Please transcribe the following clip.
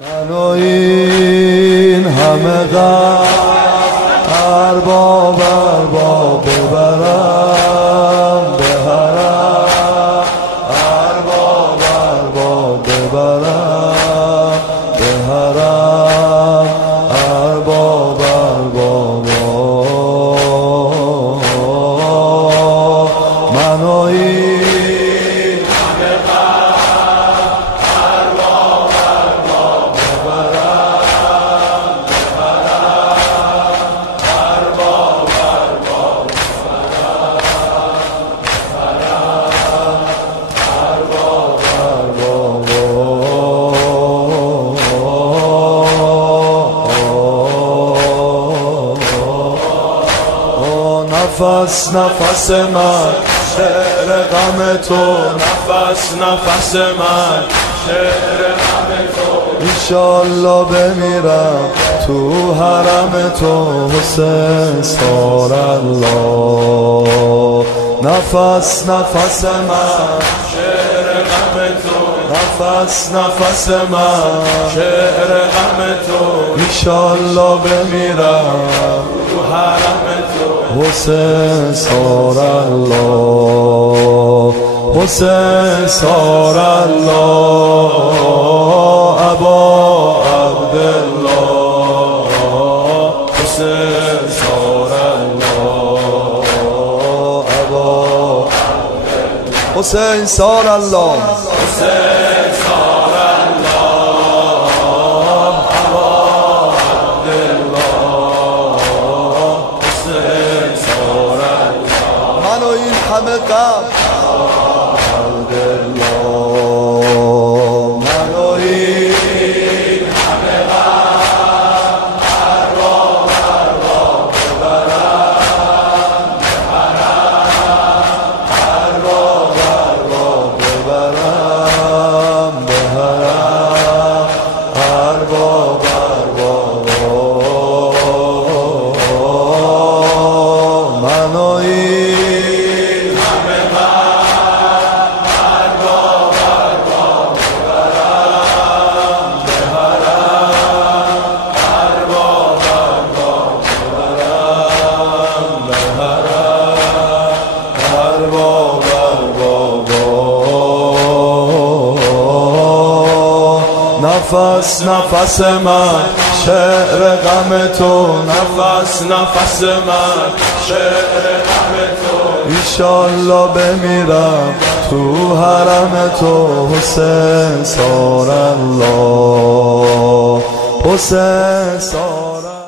من و این همه غم ارباب ببرم به حرم، ارباب ببرم به حرم، ارباب من و این همه غم ارباب ببرم به حرم، ارباب نفس نفس من شعر غم تو، نفس نفس من شعر غم تو، انشالله بمیرم تو حرم تو حسین سار الله. نفس نفس من شعر غم تو، نفس نفس من شعر غم تو، انشالله بمیرم تو حرم تو حسین سار الله، حسین سار الله، ابا عبدالله، حسین سار الله، ابا عبدالله، حسین سار الله، حسین سار الله، ابا عبدالله، حسین سار الله. من و این همه غم نفس نفس من شعر غم تو، نفس نفس من شعر غم تو، انشالله بمیرم تو حرم تو حسین سار الله، حسین سار الله.